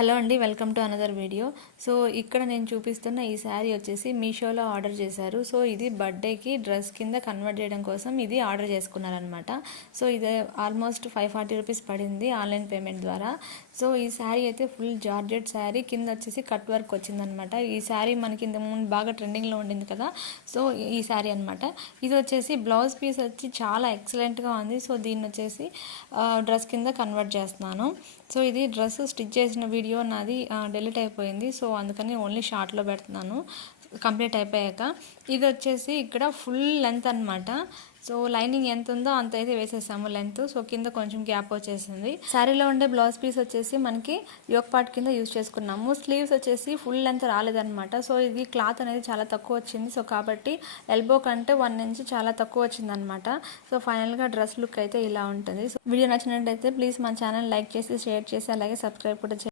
Hello అండి, welcome to another video. So ఇక్కడ నేను చూపిస్తున్న ఈ శారీ వచ్చేసి మీషోలో ఆర్డర్ చేశారు. సో ఇది బర్త్డేకి డ్రెస్ కింద కన్వర్ట్ చేయడం కోసం ఇది ఆర్డర్ చేసుకున్నారనమాట. సో ఇది ఆల్మోస్ట్ 540 రూపీస్ పడింది ఆన్లైన్ పేమెంట్ ద్వారా. సో ఈ శారీ అయితే ఫుల్ జార్జెట్ శారీ, కింద వచ్చేసి కట్ వర్క్ వచ్చిందనమాట. ఈ శారీ మనకి ఇంత ముందు బాగా ట్రెండింగ్లో ఉండింది కదా, సో ఈ శారీ అనమాట. ఇది వచ్చేసి బ్లౌజ్ పీస్ వచ్చి చాలా ఎక్సలెంట్గా ఉంది. సో దీన్ని వచ్చేసి డ్రెస్ కింద కన్వర్ట్ చేస్తున్నాను. సో ఇది డ్రెస్ స్టిచ్ చేసిన వీడియో నాది డిలీట్ అయిపోయింది. సో అందుకని ఓన్లీ షార్ట్లో పెడుతున్నాను కంప్లీట్ అయిపోయాక. ఇది వచ్చేసి ఇక్కడ ఫుల్ లెంత్ అనమాట. సో లైనింగ్ ఎంత ఉందో అంత అయితే వేసేసాము లెంత్. సో కింద కొంచెం గ్యాప్ వచ్చేసింది. శారీలో ఉండే బ్లౌజ్ పీస్ వచ్చేసి మనకి యోక్ పార్ట్ కింద యూజ్ చేసుకున్నాము. స్లీవ్స్ వచ్చేసి ఫుల్ లెంత్ రాలేదనమాట. సో ఇది క్లాత్ అనేది చాలా తక్కువ వచ్చింది. సో కాబట్టి ఎల్బో కంటే 1 ఇంచ్ చాలా తక్కువ వచ్చింది అనమాట. సో ఫైనల్గా డ్రెస్ లుక్ అయితే ఇలా ఉంటుంది. సో వీడియో నచ్చినట్టయితే ప్లీజ్ మన ఛానల్ లైక్ చేసి షేర్ చేసి అలాగే సబ్స్క్రైబ్ కూడా చేయండి.